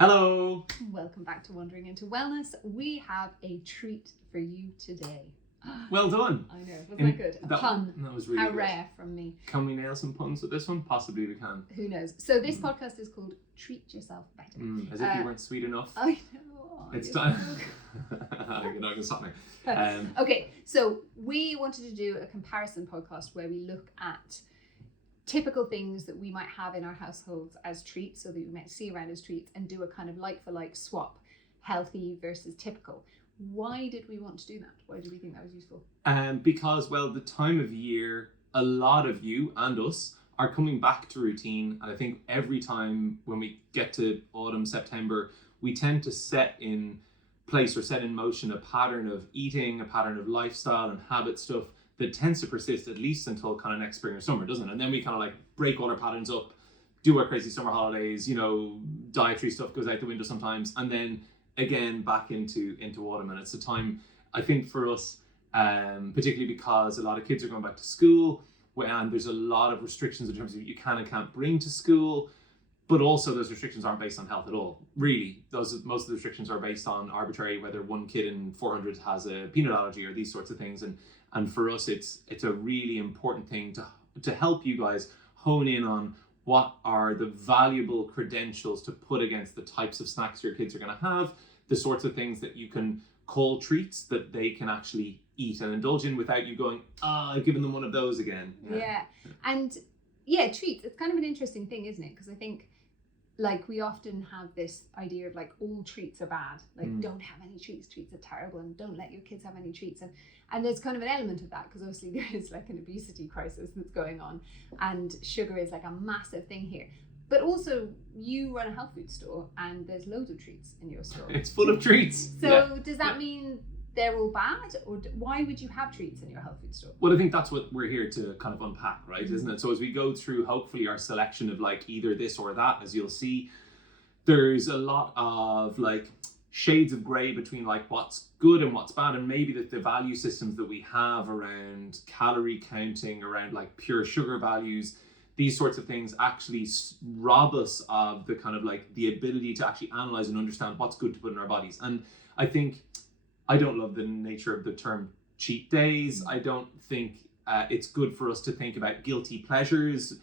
Hello! Welcome back to Wandering into Wellness. We have a treat for you today. Well done! I know, wasn't that good? A pun. That was really How good. rare from me. Can we nail some puns with this one? Possibly we can. Who knows? So this podcast is called Treat Yourself Better. As if you weren't sweet enough. I know. It's time. You're not going to stop me. Okay, so we wanted to do a comparison podcast where we look at typical things that we might have in our households as treats, so that we might see around as treats, and do a kind of like for like swap, healthy versus typical. Why did we want to do that? Why do we think that was useful? Because, well, the time of year, a lot of you and us are coming back to routine. And I think every time when we get to autumn, September, we tend to set in place or set in motion a pattern of eating, a pattern of lifestyle and habit stuff that tends to persist at least until kind of next spring or summer, doesn't it? And then we kind of like break all our patterns up, do our crazy summer holidays, dietary stuff goes out the window sometimes, and then again back into autumn. And it's a time, I think, for us, particularly because a lot of kids are going back to school, and there's a lot of restrictions in terms of what you can and can't bring to school, but also those restrictions aren't based on health at all. Really, most of the restrictions are based on arbitrary, whether one kid in 400 has a peanut allergy or these sorts of things. And for us, it's a really important thing to help you guys hone in on what are the valuable credentials to put against the types of snacks your kids are going to have, the sorts of things that you can call treats that they can actually eat and indulge in without you going, I've given them one of those again. Yeah. And treats, it's kind of an interesting thing, isn't it? Because I think we often have this idea of all treats are bad, don't have any treats are terrible, and don't let your kids have any treats, and there's kind of an element of that because obviously there is an obesity crisis that's going on, and sugar is a massive thing here. But also you run a health food store and there's loads of treats in your store. It's full of treats. So does that mean they're all bad, or why would you have treats in your health food store? Well, I think that's what we're here to kind of unpack, right? Mm-hmm. Isn't it? So as we go through, hopefully, our selection of either this or that, as you'll see, there's a lot of shades of gray between what's good and what's bad, and maybe that the value systems that we have around calorie counting, around pure sugar values, these sorts of things actually rob us of the kind of the ability to actually analyze and understand what's good to put in our bodies. And I think I don't love the nature of the term cheat days. I don't think it's good for us to think about guilty pleasures,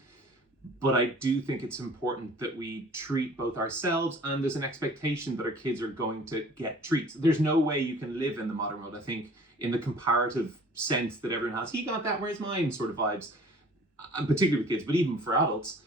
but I do think it's important that we treat both ourselves, and there's an expectation that our kids are going to get treats. There's no way you can live in the modern world, I think, in the comparative sense that everyone has, he got that, where's mine sort of vibes, and particularly with kids, but even for adults,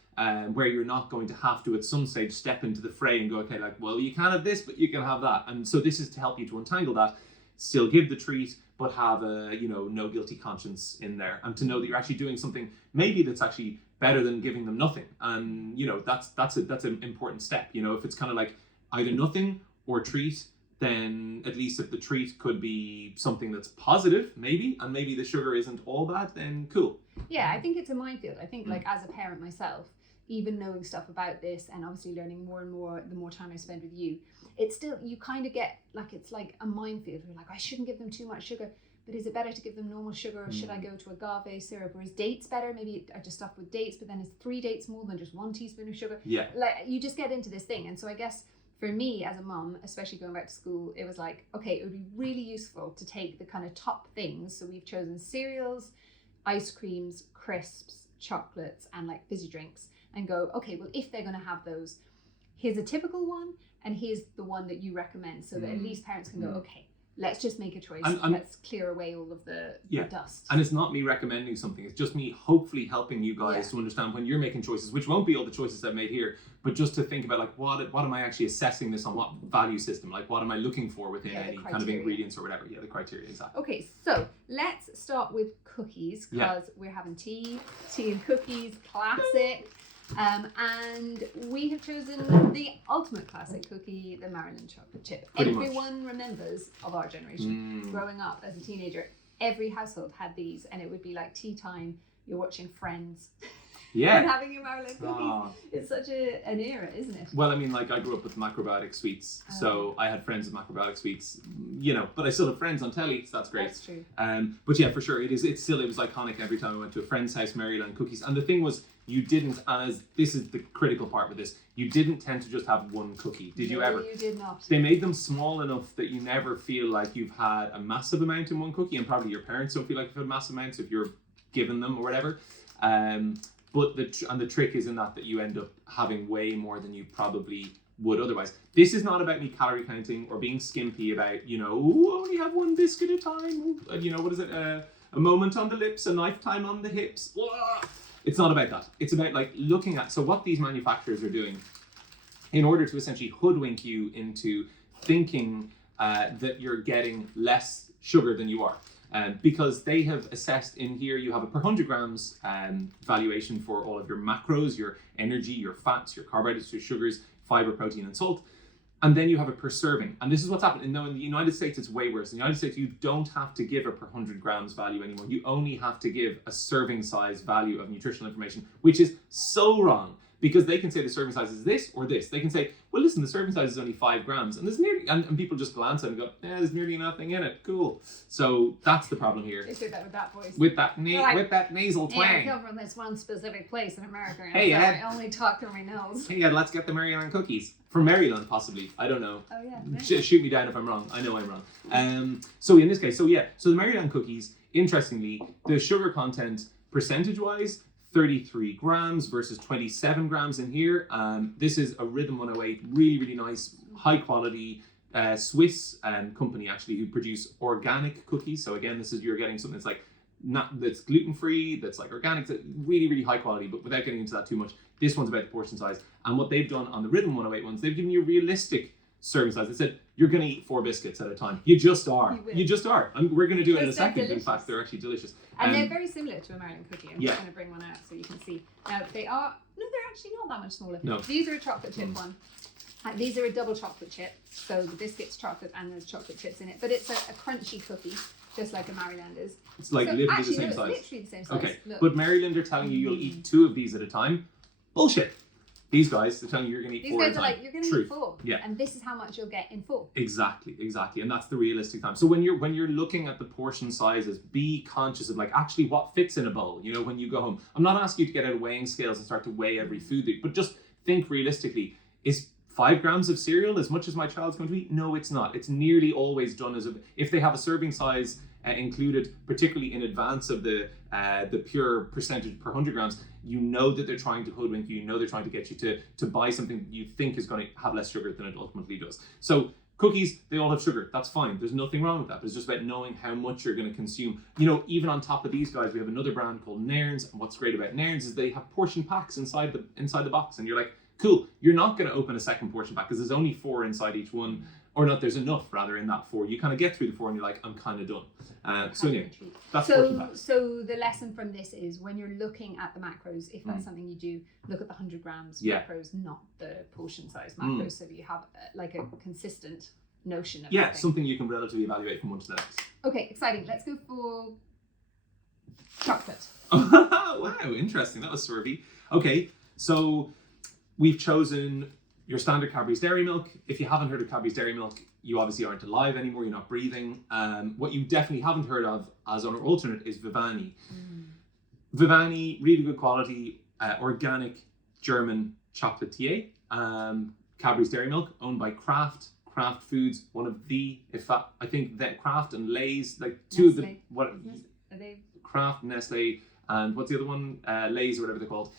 where you're not going to have to at some stage step into the fray and go, okay, well, you can have this, but you can have that. And so this is to help you to untangle that, still give the treat, but have a no guilty conscience in there, and to know that you're actually doing something maybe that's actually better than giving them nothing. And that's an important step. If it's kind of either nothing or treat, then at least if the treat could be something that's positive, maybe, and maybe the sugar isn't all bad, then cool. Yeah, I think it's a minefield. I think as a parent myself, even knowing stuff about this and obviously learning more and more the more time I spend with you, it's still, you kind of get it's like a minefield. You're I shouldn't give them too much sugar, but is it better to give them normal sugar, or should I go to agave syrup, or is dates better? Maybe I just stop with dates, but then is 3 dates more than just 1 teaspoon of sugar? Yeah. You just get into this thing. And so I guess for me as a mum, especially going back to school, it was okay, it would be really useful to take the kind of top things. So we've chosen cereals, ice creams, crisps, chocolates, and fizzy drinks, and go, okay, well, if they're going to have those, here's a typical one, and here's the one that you recommend, so that at least parents can go, okay, let's just make a choice. Let's clear away all of the dust. And it's not me recommending something. It's just me hopefully helping you guys to understand when you're making choices, which won't be all the choices I've made here, but just to think about what am I actually assessing this on, what value system, what am I looking for within any kind of ingredients or whatever. Yeah, the criteria, exactly. Okay, so let's start with cookies, because we're having tea and cookies, classic. And we have chosen the ultimate classic cookie, the Maryland chocolate chip. Everyone remembers, of our generation, growing up as a teenager, every household had these, and it would be tea time, you're watching Friends. And having your Maryland cookies. It's such an era, isn't it? Well, I mean, I grew up with macrobiotic sweets, so I had friends with macrobiotic sweets, but I still have friends on telly, so that's great. That's true. But yeah, for sure, it was iconic every time I went to a friend's house, Maryland cookies. And the thing was, you didn't, as this is the critical part with this, you didn't tend to just have one cookie. Did you ever? No, you did not. They made them small enough that you never feel like you've had a massive amount in one cookie, and probably your parents don't feel like you've had massive amounts if you're giving them or whatever. But the trick is in that you end up having way more than you probably would otherwise. This is not about me calorie counting or being skimpy about, only have one biscuit at a time. What is it? A moment on the lips, a lifetime on the hips. It's not about that. It's about like looking at, so what these manufacturers are doing in order to essentially hoodwink you into thinking that you're getting less sugar than you are. Because they have assessed in here, you have a per 100 grams valuation for all of your macros, your energy, your fats, your carbohydrates, your sugars, fiber, protein, and salt. And then you have a per serving. And this is what's happening. Now in the United States, it's way worse. In the United States, you don't have to give a per 100 grams value anymore. You only have to give a serving size value of nutritional information, which is so wrong. Because they can say the serving size is this or this. They can say, well, listen, the serving size is only 5 grams. And there's nearly, and people just glance at it and go, there's nearly nothing in it. Cool. So that's the problem here. They say that with that voice. With that nasal twang. Hey, I come from this one specific place in America. And Hey, so Ed. I only talk through my nose. Hey, Ed, let's get the Maryland cookies. From Maryland, possibly. I don't know. Oh, yeah. Shoot me down if I'm wrong. I know I'm wrong. So in this case, so the Maryland cookies, interestingly, the sugar content percentage-wise, 33 grams versus 27 grams in here. This is a Rhythm 108, really, really nice, high quality Swiss company actually who produce organic cookies. So again, you're getting something that's gluten-free, that's like organic, that's really, really high quality, but without getting into that too much, this one's about the portion size. And what they've done on the Rhythm 108 ones, they've given you realistic serving size. They said, you're going to eat 4 biscuits at a time. You just are. You just are. And we're going to do it in a second. Delicious. In fact, they're actually delicious. And they're very similar to a Maryland cookie. I'm just going to bring one out so you can see. Now, they're actually not that much smaller. No. These are a chocolate chip one. These are a double chocolate chip. So the biscuit's chocolate and there's chocolate chips in it. But it's a crunchy cookie, just like a Maryland is. It's like literally the same it's size. Literally the same size. Okay, Look. but Maryland are telling you you'll eat 2 of these at a time. Bullshit. These guys, they're telling you you're going to eat These 4 at guys a are time. like, you're going to eat 4. Yeah. And this is how much you'll get in 4. Exactly. And that's the realistic time. So when you're looking at the portion sizes, be conscious of like actually what fits in a bowl. When you go home, I'm not asking you to get out weighing scales and start to weigh every food, but just think realistically. Is 5 grams of cereal as much as my child's going to eat? No, it's not. It's nearly always done if they have a serving size included, particularly in advance of the pure percentage per 100 grams, that they're trying to hoodwink you, they're trying to get you to buy something you think is going to have less sugar than it ultimately does. So cookies, they all have sugar. That's fine. There's nothing wrong with that. But it's just about knowing how much you're going to consume. Even on top of these guys, we have another brand called Nairns. And what's great about Nairns is they have portion packs inside the box. And you're like, cool, you're not going to open a second portion pack because there's only 4 inside each one. Or not, there's enough rather in that 4. You kind of get through the 4 and you're like, I'm kind of done. That's portion packs. So the lesson from this is when you're looking at the macros, if that's something you do, look at the 100 grams macros, not the portion size macros, so that you have like a consistent notion of everything. Something you can relatively evaluate from one to the next. Okay, exciting. Let's go for chocolate. Wow, interesting. That was swervy. Okay, so we've chosen your standard Cadbury's Dairy Milk. If you haven't heard of Cadbury's Dairy Milk, you obviously aren't alive anymore, you're not breathing. What you definitely haven't heard of as an alternate is Vivani. Vivani, really good quality, organic German chocolatier. Cadbury's Dairy Milk, owned by Kraft Foods, one of the, I think that Kraft and Lay's, like two Nestle. of the, Kraft, Nestle, and what's the other one? Lay's or whatever they're called.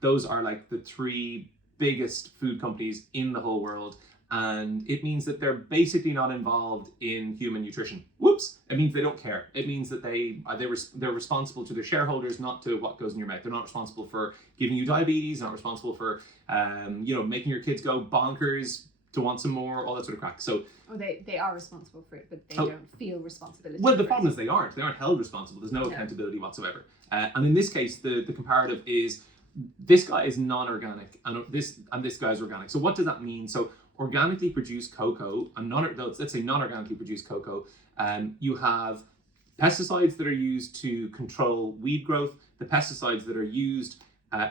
Those are like the 3 biggest food companies in the whole world, and it means that they're basically not involved in human nutrition. Whoops! It means they don't care. It means that they're responsible to their shareholders, not to what goes in your mouth. They're not responsible for giving you diabetes, not responsible for making your kids go bonkers to want some more, all that sort of crack. So they are responsible for it, but they don't feel responsibility. Well, the problem is they aren't held responsible. There's no accountability whatsoever. And in this case, the comparative is this guy is non-organic and this guy is organic. So what does that mean? So organically produced cocoa and let's say non-organically produced cocoa, you have pesticides that are used to control weed growth. The pesticides that are used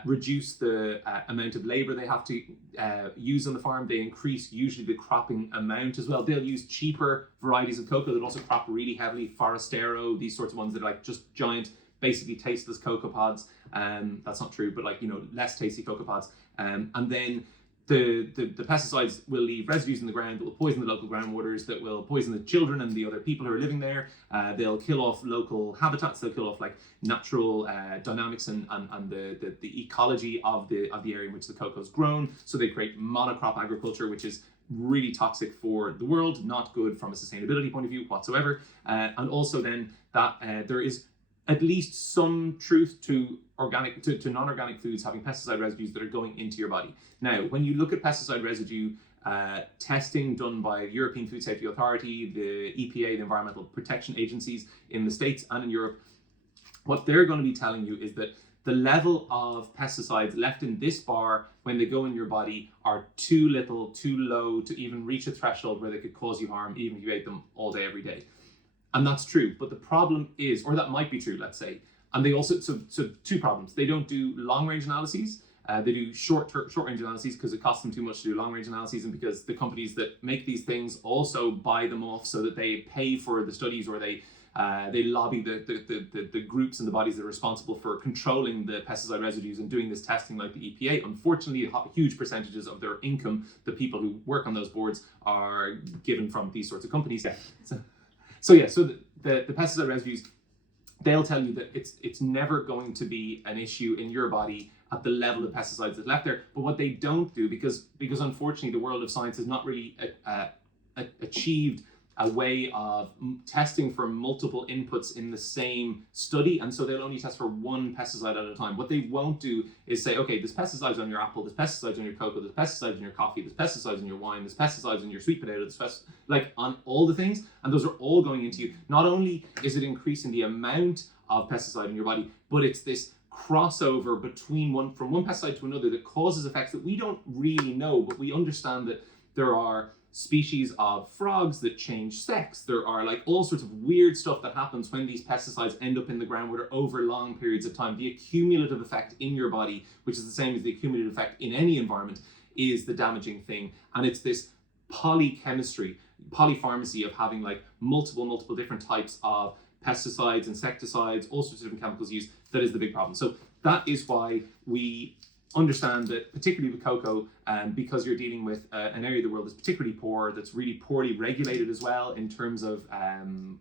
reduce the amount of labor they have to use on the farm. They increase usually the cropping amount as well. They'll use cheaper varieties of cocoa that also crop really heavily, Forastero, these sorts of ones that are like just giant basically tasteless cocoa pods. That's not true, but like, you know, less tasty cocoa pods. And then the pesticides will leave residues in the ground that will poison the local groundwaters, that will poison the children and the other people who are living there. They'll kill off local habitats. They'll kill off like natural dynamics and the ecology of the area in which the cocoa is grown. So they create monocrop agriculture, which is really toxic for the world, not good from a sustainability point of view whatsoever. And also then that there is at least some truth to organic to non-organic foods having pesticide residues that are going into your body. Now, when you look at pesticide residue testing done by the European Food Safety Authority, the EPA, the Environmental Protection Agencies in the States and in Europe, what they're going to be telling you is that the level of pesticides left in this bar when they go in your body are too little, too low to even reach a threshold where they could cause you harm, even if you ate them all day, every day. And that's true. But the problem is, or that might be true, let's say, and they also, so two problems. They don't do long-range analyses. They do short-range analyses because it costs them too much to do long-range analyses, and because the companies that make these things also buy them off so that they pay for the studies, or they lobby the groups and the bodies that are responsible for controlling the pesticide residues and doing this testing, like the EPA. Unfortunately, huge percentages of their income, the people who work on those boards, are given from these sorts of companies. Yeah. So the pesticide residues, they'll tell you that it's never going to be an issue in your body at the level of pesticides that's left there. But what they don't do, because unfortunately the world of science has not really achieved a way of testing for multiple inputs in the same study, and so they'll only test for one pesticide at a time. What they won't do is say, okay, there's pesticides on your apple, there's pesticides on your cocoa, there's pesticides in your coffee, there's pesticides in your wine, there's pesticides in your sweet potato, there's like on all the things, and those are all going into you. Not only is it increasing the amount of pesticide in your body, but it's this crossover between from one pesticide to another that causes effects that we don't really know, but we understand that there are species of frogs that change sex. There are like all sorts of weird stuff that happens when these pesticides end up in the groundwater over long periods of time. The accumulative effect in your body, which is the same as the accumulative effect in any environment, is the damaging thing. And it's this polychemistry, polypharmacy of having like multiple different types of pesticides, insecticides, all sorts of different chemicals used, that is the big problem. So that is why we understand that, particularly with cocoa, because you're dealing with an area of the world that's particularly poor, that's really poorly regulated as well in terms of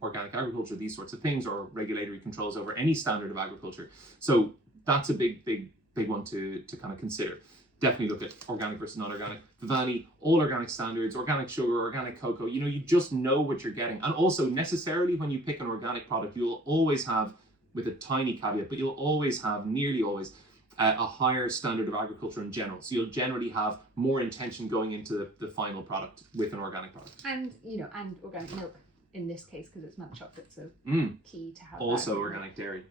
organic agriculture, these sorts of things, or regulatory controls over any standard of agriculture. So that's a big one to kind of consider. Definitely look at organic versus non-organic. Vivani, all organic standards, organic sugar, organic cocoa, you just know what you're getting. And also, necessarily when you pick an organic product, you'll always have, with a tiny caveat, but you'll always have, nearly always, a higher standard of agriculture in general. So you'll generally have more intention going into the final product with an organic product. And, and organic milk in this case, because it's milk chocolate, so key to have also that. Organic dairy.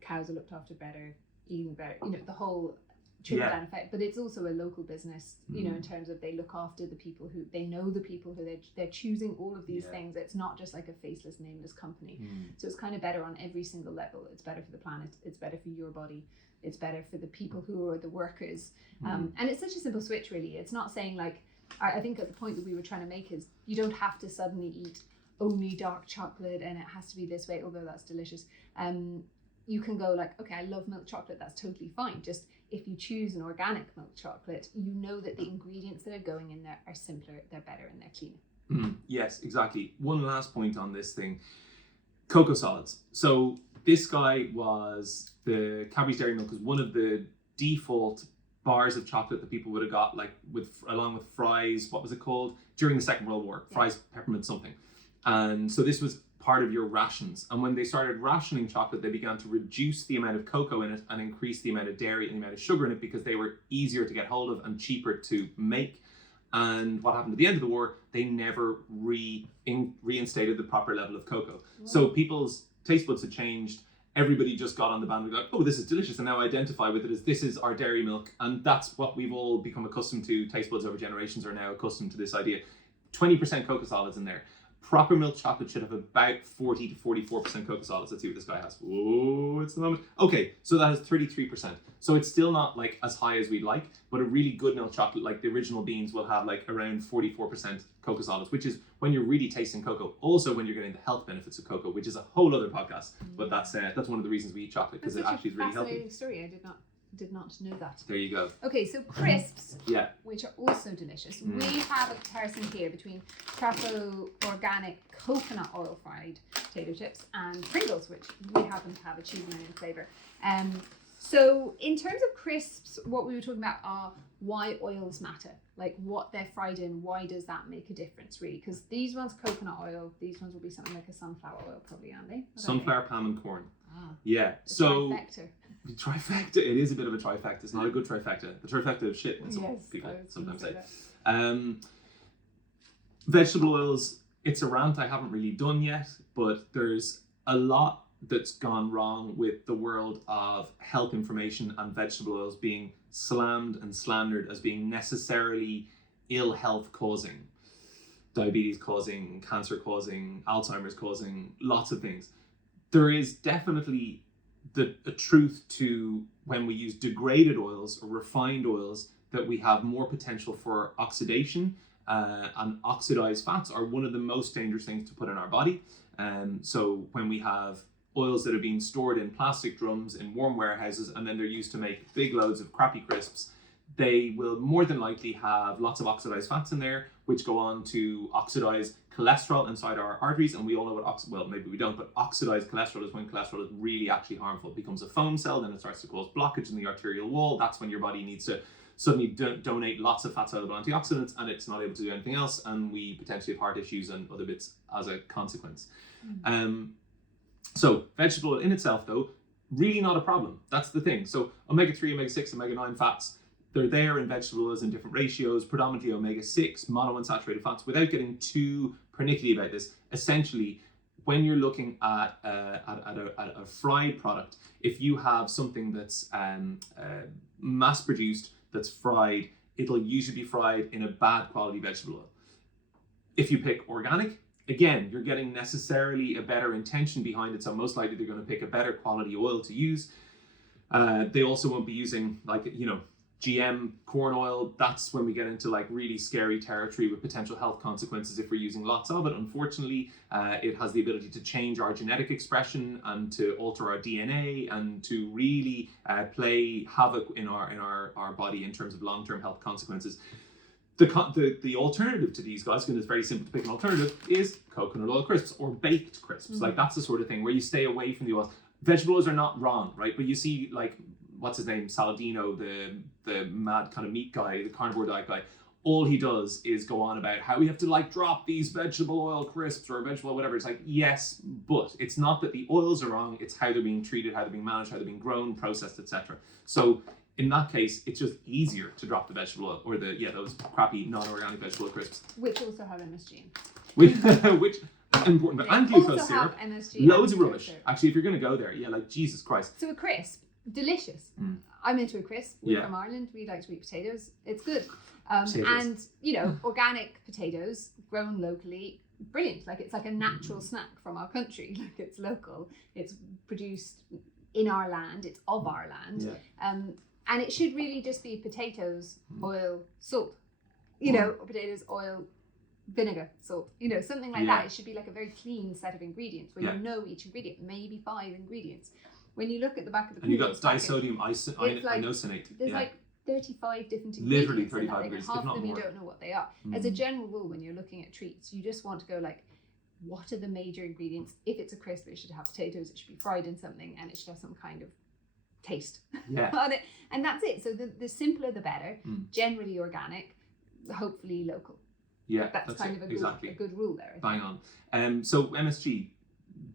Cows are looked after better, eating better, the whole trickle-down effect. But it's also a local business, in terms of they look after the people who, they know the people who they're choosing all of these things. It's not just like a faceless, nameless company. So it's kind of better on every single level. It's better for the planet, it's better for your body, it's better for the people who are the workers. And it's such a simple switch, really. It's not saying like, I think at the point that we were trying to make is you don't have to suddenly eat only dark chocolate and it has to be this way, although that's delicious. You can go like, okay, I love milk chocolate, that's totally fine. Just if you choose an organic milk chocolate, you know that the ingredients that are going in there are simpler, they're better, and they're cleaner. Yes, exactly. One last point on this thing. Cocoa solids. So this guy was, the Cadbury's Dairy Milk was one of the default bars of chocolate that people would have got, like along with fries, what was it called? During the Second World War, fries, peppermint something. And so this was part of your rations. And when they started rationing chocolate, they began to reduce the amount of cocoa in it and increase the amount of dairy and the amount of sugar in it, because they were easier to get hold of and cheaper to make. And what happened at the end of the war, they never reinstated the proper level of cocoa. So people's taste buds had changed. Everybody just got on the band and like, oh, this is delicious, and now identify with it as this is our dairy milk. And that's what we've all become accustomed to. Taste buds over generations are now accustomed to this idea. 20% cocoa solids in there. proper milk chocolate should have about 40 to 44% cocoa solids. Let's see what this guy has. Oh, it's the moment. Okay, so that has 33%. So it's still not like as high as we'd like, but a really good milk chocolate, like the original beans, will have like around 44% cocoa solids, which is when you're really tasting cocoa. Also when you're getting the health benefits of cocoa, which is a whole other podcast. But that's one of the reasons we eat chocolate, because it actually is really healthy. Fascinating story. I did not know that. There you go. Okay, so crisps, Yeah. which are also delicious. We have a comparison here between Carpo organic coconut oil fried potato chips and Pringles, which we happen to have a cheese and onion flavour. So in terms of crisps, what we were talking about are why oils matter, like what they're fried in. Why does that make a difference, really? Because these ones, coconut oil, these ones will be something like a sunflower oil, probably, aren't they? Sunflower, palm, and corn. Ah, yeah. So trifecta. Trifecta. It is a bit of a trifecta. It's not a good trifecta. The trifecta of shit, some people sometimes say. Vegetable oils. It's a rant I haven't really done yet, but there's a lot that's gone wrong with the world of health information and vegetable oils being slammed and slandered as being necessarily ill health causing, diabetes causing, cancer causing, Alzheimer's causing, lots of things. There is definitely a truth to when we use degraded oils or refined oils that we have more potential for oxidation, and oxidized fats are one of the most dangerous things to put in our body. So when we have oils that are being stored in plastic drums in warm warehouses and then they're used to make big loads of crappy crisps, they will more than likely have lots of oxidized fats in there, which go on to oxidize cholesterol inside our arteries. And we all know what well, maybe we don't, but oxidized cholesterol is when cholesterol is really actually harmful. It becomes a foam cell, then it starts to cause blockage in the arterial wall. That's when your body needs to suddenly donate lots of fat-soluble antioxidants, and it's not able to do anything else, and we potentially have heart issues and other bits as a consequence. So vegetable oil in itself, though, really not a problem. That's the thing. So omega-3, omega-6, omega-9 fats, they're there in vegetable oils in different ratios, predominantly omega-6, monounsaturated fats. Without getting too pernickety about this, essentially, when you're looking at a fried product, if you have something that's mass-produced, that's fried, it'll usually be fried in a bad quality vegetable oil. If you pick organic, again, you're getting necessarily a better intention behind it, so most likely they're going to pick a better quality oil to use. They also won't be using, like, GM corn oil. That's when we get into like really scary territory with potential health consequences if we're using lots of it. Unfortunately, it has the ability to change our genetic expression and to alter our DNA and to really play havoc in our body in terms of long-term health consequences. The alternative to these guys, and it's very simple to pick an alternative, is coconut oil crisps or baked crisps. Like that's the sort of thing where you stay away from the oils. Vegetable oils are not wrong, right? But you see, like, what's his name, Saladino, the mad kind of meat guy, the carnivore diet guy, all he does is go on about how we have to like drop these vegetable oil crisps or vegetable oil, whatever. It's like, yes, but it's not that the oils are wrong, it's how they're being treated, how they're being managed, how they're being grown, processed, etc. So in that case, it's just easier to drop the vegetable oil or those crappy non-organic vegetable crisps. Which also have MSG in. Which important, but and glucose syrup, loads of rubbish. Syrup. Actually, if you're going to go there, like Jesus Christ. So a crisp, delicious. I'm into a crisp. We're from Ireland. We like to eat potatoes. It's good. And organic potatoes grown locally, brilliant. Like it's like a natural snack from our country. Like it's local. It's produced in our land. It's of our land. And it should really just be potatoes, oil, salt. Potatoes, oil, vinegar, salt, something like that. It should be like a very clean set of ingredients where you know each ingredient, maybe 5 ingredients. When you look at the back of the Pringles, and you've got disodium inosinate. There's like 35 different ingredients. Literally 35 ingredients, half if not of them more. You don't know what they are. As a general rule, when you're looking at treats, you just want to go like, what are the major ingredients? If it's a crisp, it should have potatoes, it should be fried in something, and it should have some kind of taste on it. And that's it. So the simpler the better. Generally organic, hopefully local. Yeah, that's kind of a good rule there. Bang on. So MSG,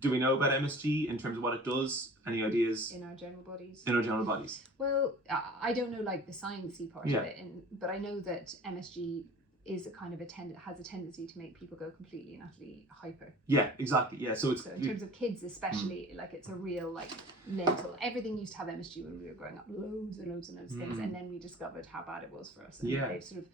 do we know about MSG in terms of what it does? Any ideas? In our general bodies. In our general bodies. Well, I don't know like the sciencey part of it, but I know that MSG is a kind of has a tendency to make people go completely and utterly hyper. Yeah, exactly. Yeah, so in terms of kids especially, like it's a real like mental. Everything used to have MSG when we were growing up, loads and loads and loads of things, and then we discovered how bad it was for us. And they've sort of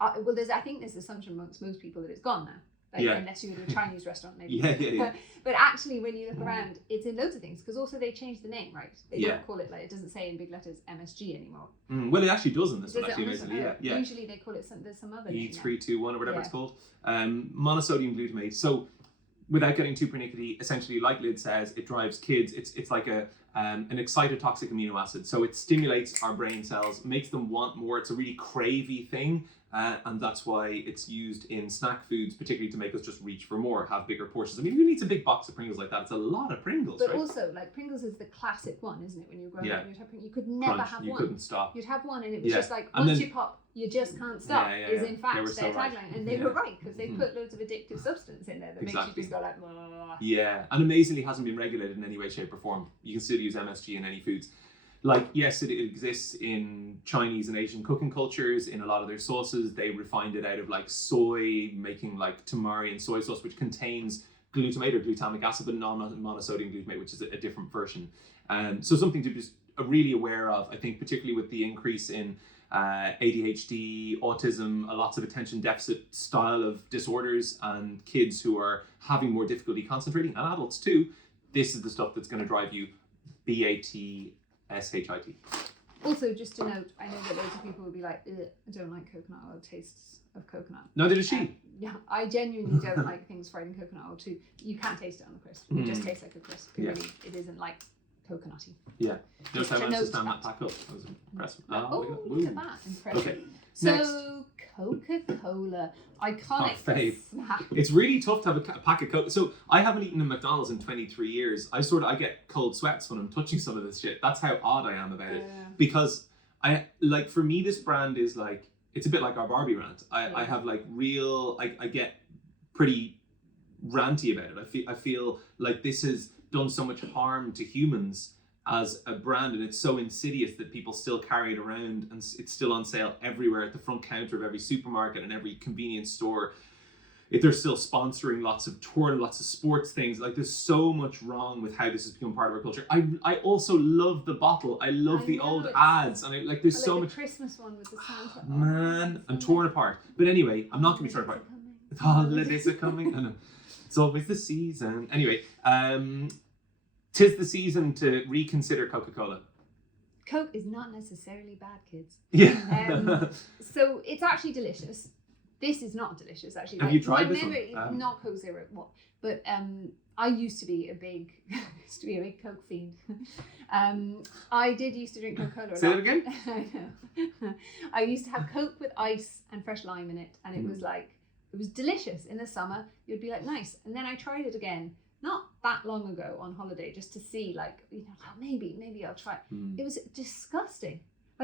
I think there's assumption amongst most people that it's gone now. Like, unless you go to a Chinese restaurant, maybe. Yeah. But actually, when you look around, it's in loads of things, because also they changed the name, right? They don't call it, like, it doesn't say in big letters MSG anymore. Well, it actually does in this one, actually, amazingly. Yeah. Usually they call it there's some other name. E321 or whatever it's called. Monosodium glutamate. So, without getting too pernickety, essentially, like Lyd says, it drives kids. It's like an excitotoxic amino acid. So it stimulates our brain cells, makes them want more. It's a really cravey thing. And that's why it's used in snack foods, particularly to make us just reach for more, have bigger portions. I mean, who needs a big box of Pringles like that? It's a lot of Pringles, but right? also, like, Pringles is the classic one, isn't it? When you were growing up, you could never Crunch, have you one. couldn't stop. You'd have one, and it was just like, And once then, you pop, you just can't stop. Is in fact their tagline, and they were right, because they put loads of addictive substance in there that makes you just go like, whoa. Yeah, and amazingly hasn't been regulated in any way, shape, or form. You can still use MSG in any foods. Like, yes, it exists in Chinese and Asian cooking cultures. In a lot of their sauces, they refined it out of like soy, making like tamari and soy sauce, which contains glutamate or glutamic acid, but non-monosodium glutamate, which is a different version. So something to be really aware of, I think, particularly with the increase in ADHD, autism, lots of attention deficit style of disorders, and kids who are having more difficulty concentrating, and adults too. This is the stuff that's going to drive you BATSHIT. Also, just to note, I know that loads of people will be like, I don't like coconut oil, tastes of coconut. Neither does she. Yeah, I genuinely don't like things fried in coconut oil too. You can't taste it on the crisp. It just tastes like a crisp. It isn't like coconutty. Yeah. Notice I managed to stand that pack up. I was impressed. Look at that. Impressive. Okay. So, Next. Coca-Cola, iconic snack. It's really tough to have a pack of Coke. So I haven't eaten in McDonald's in 23 years. I get cold sweats when I'm touching some of this shit. That's how odd I am about it. Because for me, this brand is like, it's a bit like our Barbie rant. I have like I get pretty ranty about it. I feel like this has done so much harm to humans as a brand, and it's so insidious that people still carry it around, and it's still on sale everywhere at the front counter of every supermarket and every convenience store. If they're still sponsoring lots of sports things, like there's so much wrong with how this has become part of our culture. I also love the bottle. I love the old ads, and there's so much. The Christmas one with the Santa. Man, I'm torn apart. But anyway, I'm not going to be torn apart. The holidays are coming. I know. It's always the season. Anyway, 'tis the season to reconsider Coca-Cola. Coke is not necessarily bad, kids. Yeah. So it's actually delicious. This is not delicious, actually. Have you tried this one? Not Coke Zero, but I used to be a big Coke fiend. I did used to drink Coca-Cola. Say that again? I know. I used to have Coke with ice and fresh lime in it, and it was delicious in the summer. You'd be like, nice. And then I tried it again, not that long ago on holiday, just to see, maybe I'll try it. It was disgusting.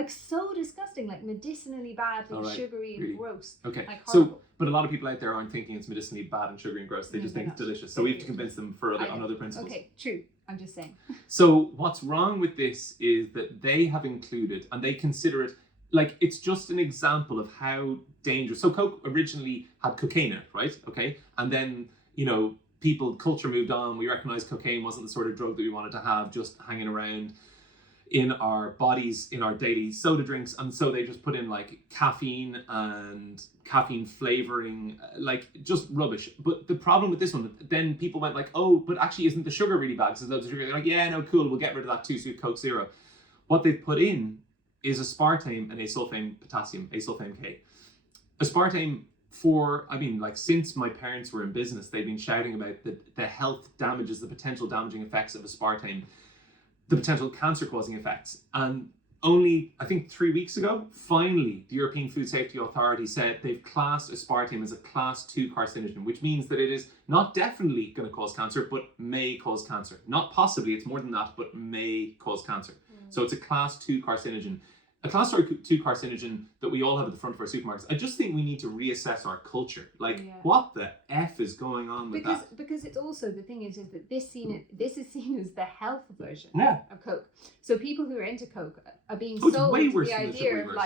So disgusting, medicinally bad, sugary and gross. Okay, horrible. But a lot of people out there aren't thinking it's medicinally bad and sugary and gross. They just think it's delicious. So we have to convince them on other principles. Okay, true. I'm just saying. So what's wrong with this is that they have included, and they consider it, it's just an example of how dangerous. So Coke originally had cocaine in it, right? Okay, and then, culture moved on. We recognized cocaine wasn't the sort of drug that we wanted to have just hanging around in our bodies, in our daily soda drinks, and so they just put in caffeine and caffeine flavoring, just rubbish. But the problem with this one, then people went but actually isn't the sugar really bad? Because there's loads of sugar. They're like, yeah, no, cool, we'll get rid of that too, so Coke Zero. What they've put in is aspartame and asulfame potassium, asulfame K. Aspartame since my parents were in business, they've been shouting about the health damages, the potential damaging effects of aspartame, the potential cancer-causing effects. And only, I think 3 weeks ago, finally, the European Food Safety Authority said they've classed aspartame as a class 2 carcinogen, which means that it is not definitely going to cause cancer, but may cause cancer. Not possibly, it's more than that, but may cause cancer. So it's a class 2 carcinogen. A class 2 carcinogen that we all have at the front of our supermarkets. I just think we need to reassess our culture. What the F is going on with that? Because it's also, the thing is that this is seen as the health version of Coke. So people who are into Coke are being sold the idea of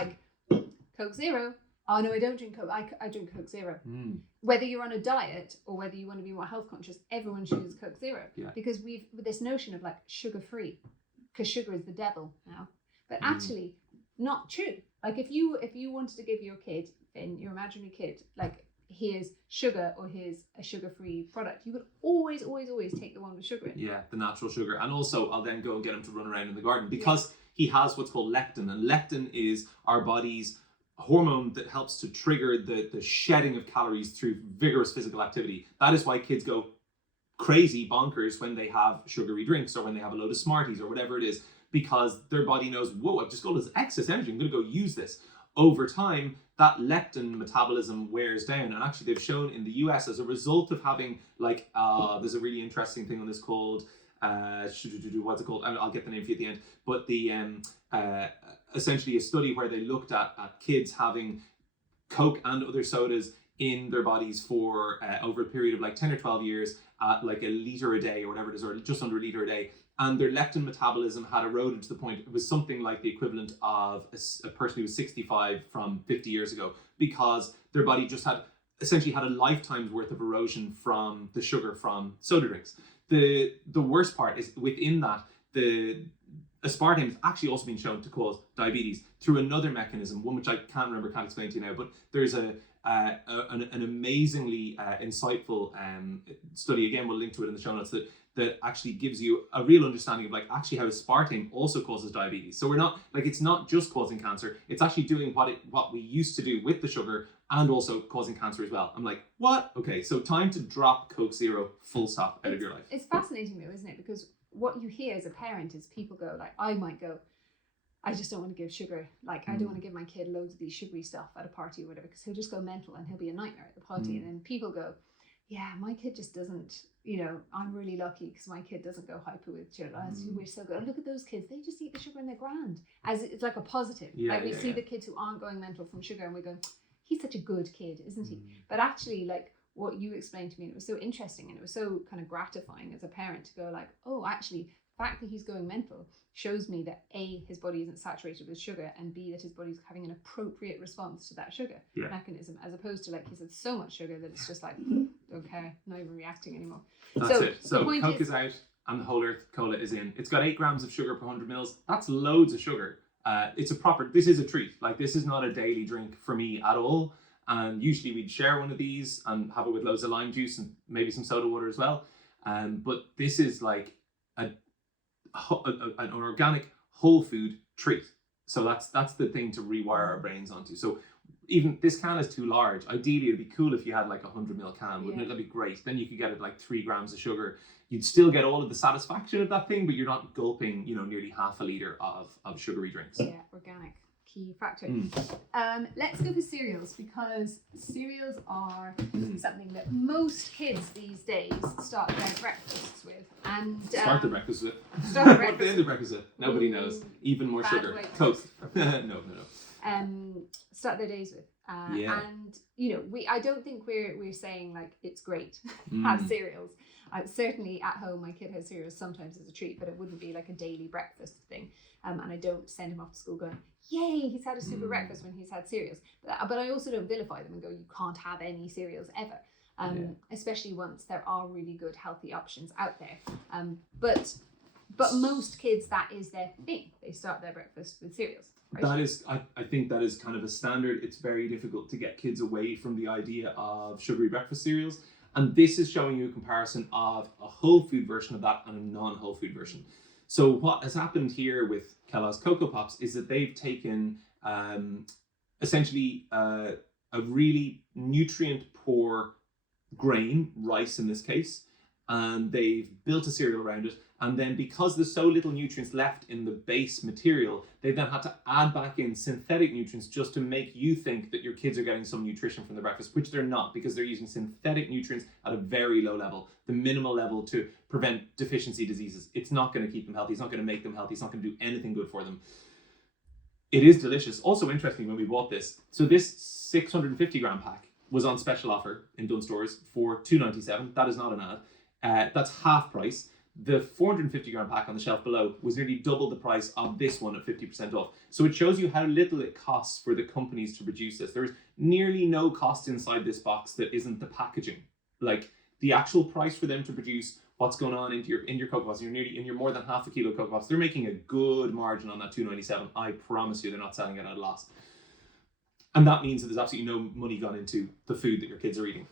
Coke Zero. Oh no, I don't drink Coke. I drink Coke Zero. Whether you're on a diet or whether you want to be more health conscious, everyone chooses Coke Zero. Yeah. Because we've this notion of sugar free, because sugar is the devil now. But actually, not true. If you wanted to give your kid, Finn, your imaginary kid, here's sugar or here's a sugar-free product, you would always take the one with sugar in. Yeah, the natural sugar. And also I'll then go and get him to run around in the garden because he has what's called leptin, and leptin is our body's hormone that helps to trigger the shedding of calories through vigorous physical activity. That is why kids go crazy bonkers when they have sugary drinks or when they have a load of Smarties or whatever it is, because their body knows, whoa, I've just got this excess energy, I'm going to go use this. Over time, that leptin metabolism wears down, and actually they've shown in the US as a result of having like there's a really interesting thing on this called what's it called? I'll get the name for you at the end. But the essentially a study where they looked at kids having Coke and other sodas in their bodies for over a period of like 10 or 12 years at like a liter a day or whatever it is, or just under a liter a day. And their leptin metabolism had eroded to the point it was something like the equivalent of a person who was 65 from 50 years ago, because their body just had essentially had a lifetime's worth of erosion from the sugar from soda drinks. The worst part is within that, the aspartame has actually also been shown to cause diabetes through another mechanism, one which I can't remember, can't explain to you now, but there's an amazingly insightful study, again we'll link to it in the show notes, that actually gives you a real understanding of like actually how aspartame also causes diabetes. So we're not like, it's not just causing cancer, it's actually doing what we used to do with the sugar and also causing cancer as well. I'm like, what? Okay, so time to drop Coke Zero full stop out of your life. It's fascinating though, isn't it? Because what you hear as a parent is people go like, I might go, I just don't want to give sugar. Like, I don't want to give my kid loads of these sugary stuff at a party or whatever, because he'll just go mental and he'll be a nightmare at the party. And then people go, yeah, my kid just doesn't, I'm really lucky because my kid doesn't go hyper with sugar. We're so good. Look at those kids. They just eat the sugar and they're grand. As it's like a positive. We see the kids who aren't going mental from sugar and we go, he's such a good kid, isn't he? But actually, like what you explained to me, it was so interesting and it was so kind of gratifying as a parent to go like, oh, actually, the fact that he's going mental shows me that A, his body isn't saturated with sugar, and B, that his body's having an appropriate response to that sugar mechanism, as opposed to like he's had so much sugar that it's just like, okay, not even reacting anymore. That's it. So Coke is out and the Whole Earth Cola is in. It's got 8 grams of sugar per 100 mils. That's loads of sugar. This is a treat. Like, this is not a daily drink for me at all. And usually we'd share one of these and have it with loads of lime juice and maybe some soda water as well. But this is like an organic whole food treat. So that's the thing to rewire our brains onto. So even this can is too large. Ideally, it'd be cool if you had like a 100 ml can, wouldn't it? That'd be great. Then you could get it like 3 grams of sugar. You'd still get all of the satisfaction of that thing, but you're not gulping, nearly half a liter of sugary drinks. Yeah, organic. Key factor. Let's go for cereals, because cereals are something that most kids these days start their breakfasts with. And start the breakfast with. What they end the breakfast with? Nobody knows. Even more sugar. Coke. No. Start their days with. And I don't think we're saying like it's great to have cereals. Certainly at home, my kid has cereals sometimes as a treat, but it wouldn't be like a daily breakfast thing. And I don't send him off to school going, yay, he's had a super breakfast when he's had cereals. But I also don't vilify them and go, you can't have any cereals ever. Especially once there are really good healthy options out there. But most kids, that is their thing. They start their breakfast with cereals. Right? That is, I think that is kind of a standard. It's very difficult to get kids away from the idea of sugary breakfast cereals. And this is showing you a comparison of a whole food version of that and a non-whole food version. So what has happened here with Kellogg's Cocoa Pops is that they've taken essentially a really nutrient poor grain, rice in this case, and they've built a cereal around it. And then because there's so little nutrients left in the base material, they then had to add back in synthetic nutrients just to make you think that your kids are getting some nutrition from the breakfast, which they're not, because they're using synthetic nutrients at a very low level, the minimal level to prevent deficiency diseases. It's not going to keep them healthy. It's not going to make them healthy. It's not going to do anything good for them. It is delicious. Also interesting, when we bought this, so this 650 gram pack was on special offer in Dunnes Stores for $2.97. That is not an ad. That's half price. The 450 gram pack on the shelf below was nearly double the price of this one at 50% off. So it shows you how little it costs for the companies to produce this. There's nearly no cost inside this box that isn't the packaging. Like, the actual price for them to produce what's going on in your Cocoa Pops, in your more than half a kilo Cocoa Pops, they're making a good margin on that $2.97. I promise you, they're not selling it at a loss. And that means that there's absolutely no money gone into the food that your kids are eating.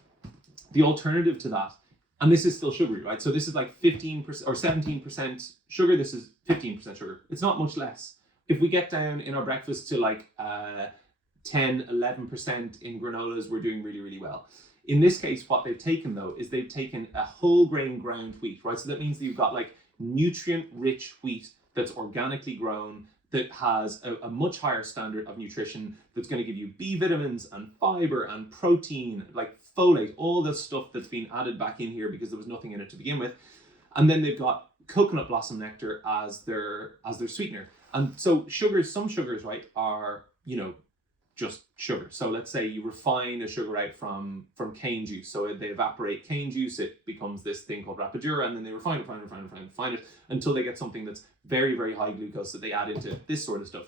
The alternative to that, and this is still sugary, right? So this is like 15% or 17% sugar. This is 15% sugar. It's not much less. If we get down in our breakfast to like 10, 11% in granolas, we're doing really, really well. In this case, what they've taken though, is they've taken a whole grain ground wheat, right? So that means that you've got like nutrient-rich wheat that's organically grown, that has a much higher standard of nutrition, that's going to give you B vitamins and fiber and protein, like folate, all the stuff that's been added back in here because there was nothing in it to begin with. And then they've got coconut blossom nectar as their sweetener. And so some sugars, right, are, just sugar. So let's say you refine a sugar out from cane juice. So they evaporate cane juice, it becomes this thing called rapadura, and then they refine it until they get something that's very, very high glucose that they add into this sort of stuff.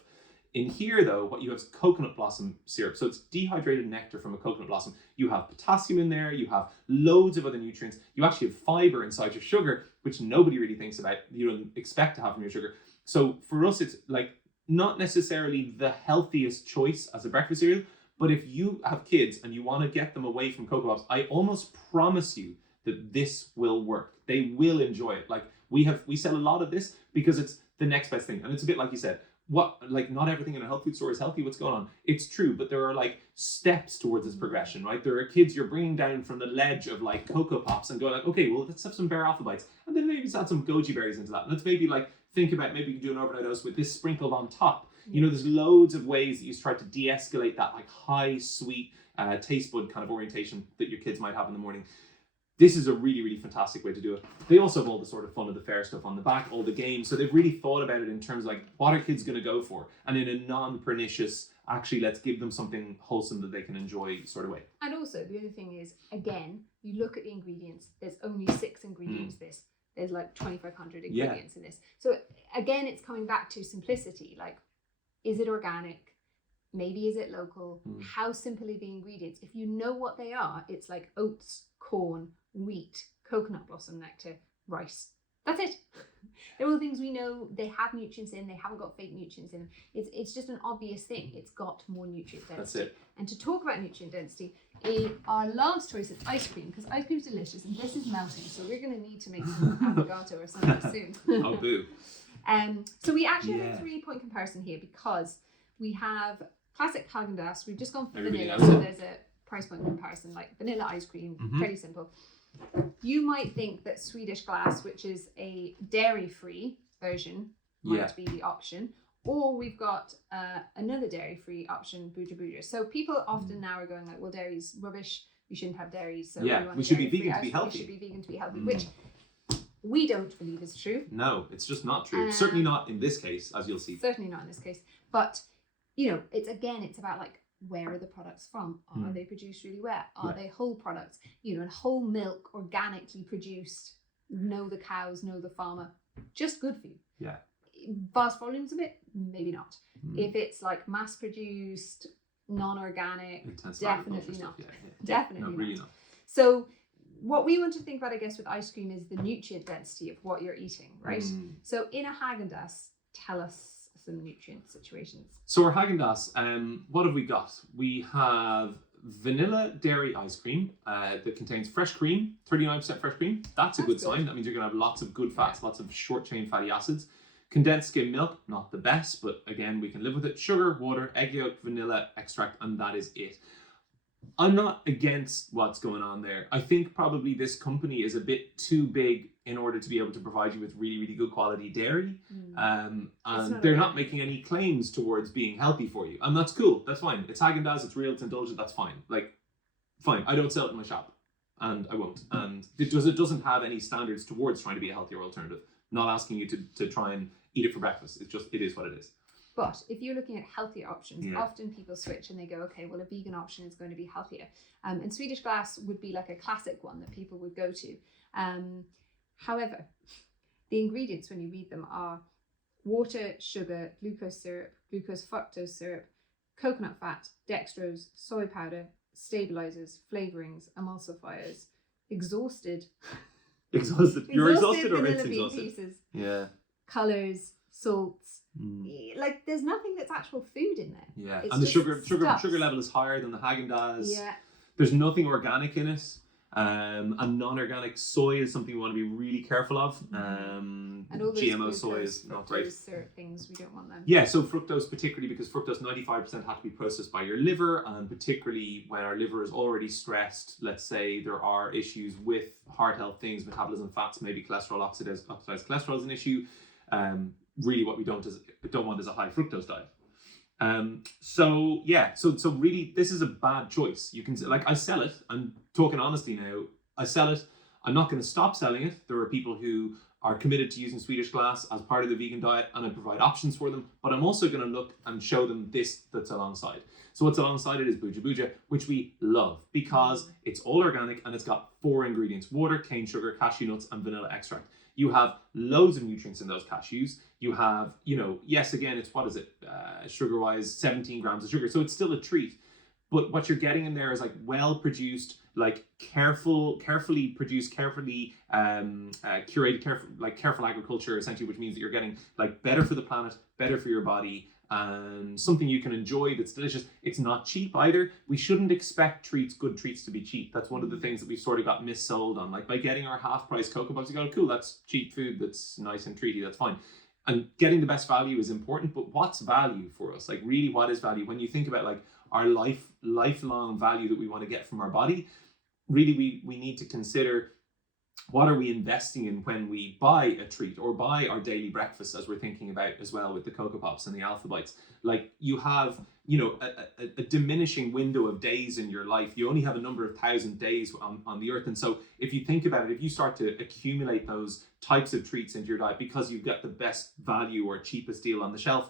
In here though, what you have is coconut blossom syrup. So it's dehydrated nectar from a coconut blossom. You have potassium in there, you have loads of other nutrients. You actually have fiber inside your sugar, which nobody really thinks about, you don't expect to have from your sugar. So for us, it's like not necessarily the healthiest choice as a breakfast cereal, but if you have kids and you want to get them away from Cocoa Pops, I almost promise you that this will work. They will enjoy it. Like we sell a lot of this because it's the next best thing. And it's a bit like you said, not everything in a health food store is healthy. What's going on? It's true, but there are like steps towards this progression, right? There are kids you're bringing down from the ledge of like Cocoa Pops and going like, okay, well, let's have some Bare Apple Bites. And then maybe just add some goji berries into that. And let's maybe like think about maybe you can do an overnight oats with this sprinkled on top. There's loads of ways that you try to de-escalate that like high sweet taste bud kind of orientation that your kids might have in the morning. This is a really, really fantastic way to do it. They also have all the sort of fun of the fair stuff on the back, all the games. So they've really thought about it in terms of like, what are kids going to go for? And in a non-pernicious, actually, let's give them something wholesome that they can enjoy sort of way. And also, the other thing is, again, you look at the ingredients, there's only 6 ingredients There's like 2,500 ingredients in this. So again, it's coming back to simplicity. Like, is it organic? Maybe is it local? How simple are the ingredients? If you know what they are, it's like oats, corn, wheat, coconut blossom nectar, rice. That's it. They're all things we know. They have nutrients in. They haven't got fake nutrients in them. It's just an obvious thing. It's got more nutrient density. That's it. And to talk about nutrient density, our last choice is ice cream, because ice cream's delicious and this is melting. So we're going to need to make some avocado or something soon. Oh, boo. So we actually have a 3-point comparison here because we have classic Haagen-Dazs. We've just gone for vanilla, so there's a price point comparison, like vanilla ice cream, pretty simple. You might think that Swedish Glass, which is a dairy-free version, might be the option. Or we've got another dairy-free option, Buja Buja. So people often now are going like, well, dairy's rubbish. We shouldn't have dairy. So we should be vegan to be healthy. We should be vegan to be healthy, which we don't believe is true. No, it's just not true. Certainly not in this case, as you'll see. Certainly not in this case. But, it's about like, where are the products from? Are they produced really well? Are they whole products? And whole milk, organically produced, know the cows, know the farmer, just good for you. Yeah. Vast volumes of it, maybe not. If it's like mass produced, non-organic, definitely not. Definitely no, really not. So what we want to think about, I guess, with ice cream is the nutrient density of what you're eating, right? So in a Haagen-Dazs, tell us some nutrient situations. So our Haagen-Dazs, what have we got? We have vanilla dairy ice cream that contains fresh cream, 39% fresh cream. That's a good sign. That means you're going to have lots of good fats, lots of short chain fatty acids. Condensed skim milk, not the best, but again, we can live with it. Sugar, water, egg yolk, vanilla extract, and that is it. I'm not against what's going on there. I think probably this company is a bit too big in order to be able to provide you with really, really good quality dairy. And they're not making any claims towards being healthy for you. And that's cool. That's fine. It's Haagen-Dazs. It's real. It's indulgent. That's fine. Like, fine. I don't sell it in my shop. And I won't. And it doesn't have any standards towards trying to be a healthier alternative. Not asking you to try and eat it for breakfast. It is what it is. But if you're looking at healthier options, often people switch and they go, okay, well, a vegan option is going to be healthier. And Swedish Glass would be like a classic one that people would go to. However, the ingredients, when you read them, are water, sugar, glucose syrup, glucose fructose syrup, coconut fat, dextrose, soy powder, stabilizers, flavorings, emulsifiers, exhausted. You're exhausted or it's vanilla bean exhausted? pieces. Yeah. Colors, salts. Like there's nothing that's actual food in there. Yeah, It's and the just stuff. sugar level is higher than the Haagen-Dazs. Yeah. There's nothing organic in it. And non-organic soy is something we want to be really careful of. And all those GMO glucose, soy is not great. fructose things, we don't want them. Yeah, so fructose particularly, because fructose 95% have to be processed by your liver, and particularly when our liver is already stressed, let's say there are issues with heart health things, metabolism, fats, maybe cholesterol, oxidized cholesterol is an issue. Really what we don't want is a high fructose diet. So really this is a bad choice. You can, like, I sell it, I'm talking honestly now, I sell it, I'm not going to stop selling it. There are people who are committed to using Swedish glass as part of the vegan diet, and I provide options for them, but I'm also going to look and show them this that's alongside. So what's alongside it is Buja Buja, which we love because it's all organic and it's got 4 ingredients: water, cane sugar, cashew nuts, and vanilla extract. You have loads of nutrients in those cashews. You have, yes, again, it's, what is it, sugar-wise, 17 grams of sugar. So it's still a treat. But what you're getting in there is like well-produced, like carefully produced, carefully curated, careful agriculture, essentially, which means that you're getting like better for the planet, better for your body, and something you can enjoy that's delicious. It's not cheap either. We shouldn't expect good treats to be cheap. That's one of the things that we've sort of got missold on. Like by getting our half-price Cocoa Puffs, you go, cool, that's cheap food, that's nice and treaty, that's fine. And getting the best value is important, but what's value for us? Like really, what is value? When you think about like our lifelong value that we want to get from our body, really we need to consider, what are we investing in when we buy a treat or buy our daily breakfast, as we're thinking about as well with the Cocoa Pops and the Alpha Bites. Like you have, a diminishing window of days in your life. You only have a number of 1,000 days on the earth. And so if you think about it, if you start to accumulate those types of treats into your diet because you've got the best value or cheapest deal on the shelf,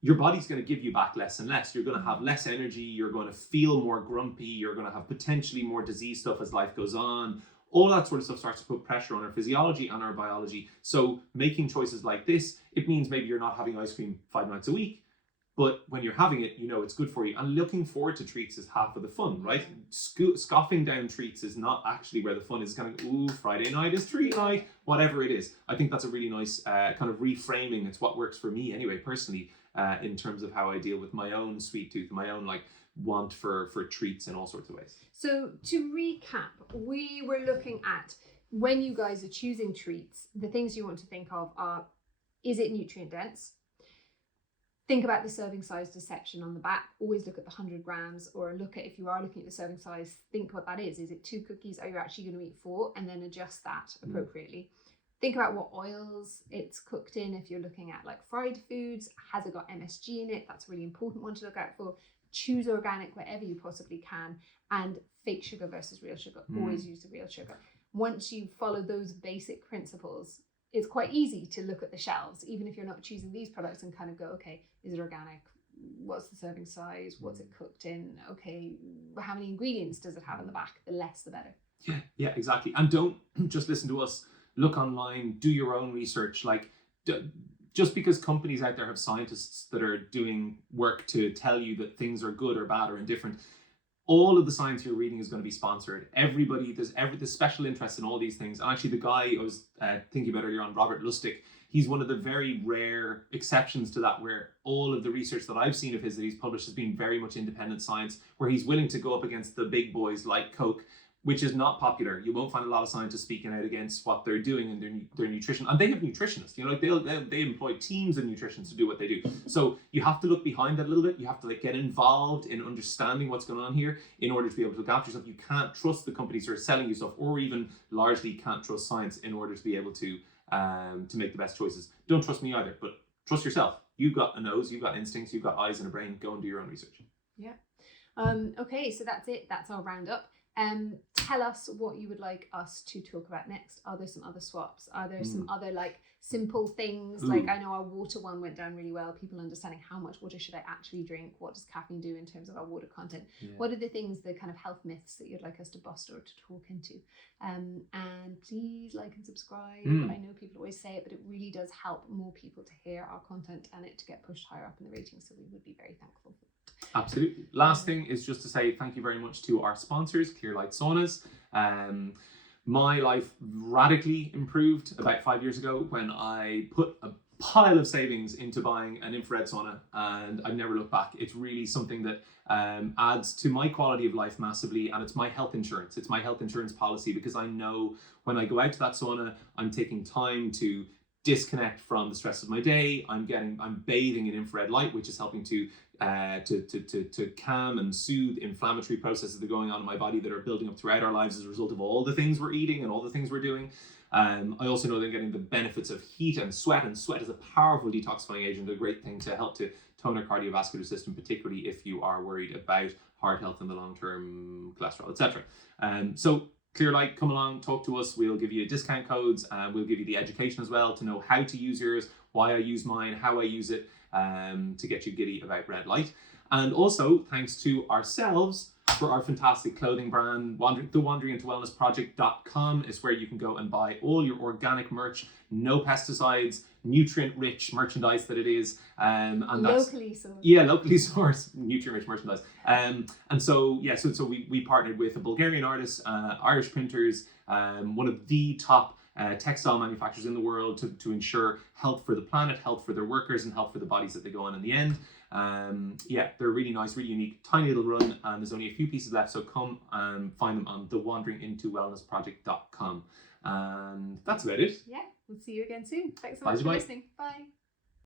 your body's going to give you back less and less. You're going to have less energy. You're going to feel more grumpy. You're going to have potentially more disease stuff as life goes on. All that sort of stuff starts to put pressure on our physiology and our biology. So making choices like this, it means maybe you're not having ice cream 5 nights a week, but when you're having it, it's good for you. And looking forward to treats is half of the fun, right? Scoffing down treats is not actually where the fun is. Kind of, ooh, Friday night is treat night, whatever it is. I think that's a really nice kind of reframing. It's what works for me anyway, personally, in terms of how I deal with my own sweet tooth, my own want for treats in all sorts of ways. So to recap, we were looking at, when you guys are choosing treats, the things you want to think of are, is it nutrient dense? Think about the serving size deception on the back. Always look at the 100 grams, or look at, if you are looking at the serving size, think what that is. Is it 2 cookies? Are you actually going to eat 4? And then adjust that appropriately. Think about what oils it's cooked in. If you're looking at like fried foods, has it got MSG in it? That's a really important one to look out for. Choose organic wherever you possibly can, and fake sugar versus real sugar. Always use the real sugar. Once you follow those basic principles, it's quite easy to look at the shelves, even if you're not choosing these products, and kind of go, okay, is it organic? What's the serving size? What's it cooked in? Okay, how many ingredients does it have in the back? The less, the better. Yeah, exactly. And don't just listen to us. Look online, do your own research. Just because companies out there have scientists that are doing work to tell you that things are good or bad or indifferent, all of the science you're reading is going to be sponsored. There's special interest in all these things. And actually, the guy I was thinking about earlier on, Robert Lustig, he's one of the very rare exceptions to that, where all of the research that I've seen of his that he's published has been very much independent science, where he's willing to go up against the big boys like Coke, which is not popular. You won't find a lot of scientists speaking out against what they're doing in their nutrition. And they have nutritionists, they employ teams of nutritionists to do what they do. So you have to look behind that a little bit. You have to get involved in understanding what's going on here in order to be able to look after yourself. You can't trust the companies who are selling you stuff, or even largely can't trust science in order to be able to make the best choices. Don't trust me either, but trust yourself. You've got a nose, you've got instincts, you've got eyes and a brain. Go and do your own research. Yeah. Okay, so that's it. That's our roundup. Tell us what you would like us to talk about next. Are there some other swaps? Are there some other simple things? I know our water one went down really well. People understanding how much water should I actually drink? What does caffeine do in terms of our water content? Yeah. What are the things, the kind of health myths that you'd like us to bust or to talk into? And please like and subscribe. I know people always say it, but it really does help more people to hear our content and it to get pushed higher up in the ratings. So we would be very thankful for that. Absolutely. Last thing is just to say thank you very much to our sponsors, Clear Light Saunas. My life radically improved about 5 years ago when I put pile of savings into buying an infrared sauna, and I've never looked back. It's really something that adds to my quality of life massively, and it's my health insurance. It's my health insurance policy, because I know when I go out to that sauna, I'm taking time to disconnect from the stress of my day. I'm bathing in infrared light, which is helping to calm and soothe inflammatory processes that are going on in my body that are building up throughout our lives as a result of all the things we're eating and all the things we're doing. I also know that I'm getting the benefits of heat and sweat is a powerful detoxifying agent, a great thing to help to tone our cardiovascular system, particularly if you are worried about heart health in the long term, cholesterol, etc. So Clearlight, come along, talk to us. We'll give you discount codes, and we'll give you the education as well to know how to use yours, why I use mine, how I use it, to get you giddy about red light. And also, thanks to ourselves for our fantastic clothing brand, the wanderingintowellnessproject.com is where you can go and buy all your organic merch, no pesticides, nutrient-rich merchandise that it is. And that's locally sourced. Yeah, locally sourced, nutrient-rich merchandise. And so we partnered with a Bulgarian artist, Irish printers, one of the top textile manufacturers in the world to ensure health for the planet, health for their workers, and health for the bodies that they go on in the end. They're really nice, really unique, tiny little run, and there's only a few pieces left, so come and find them on thewanderinintowellnessproject.com. And that's about it. Yeah, we'll see you again soon. Thanks so Bye, much for bye. listening. Bye.